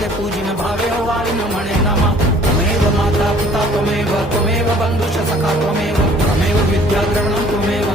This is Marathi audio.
वंदे पूजिन भावे हो वाळिन म्हणे नमा त्वमेव माता पिता त्वमेव बंधुश्च सखा त्वमेव विद्या द्रवणं त्वमेव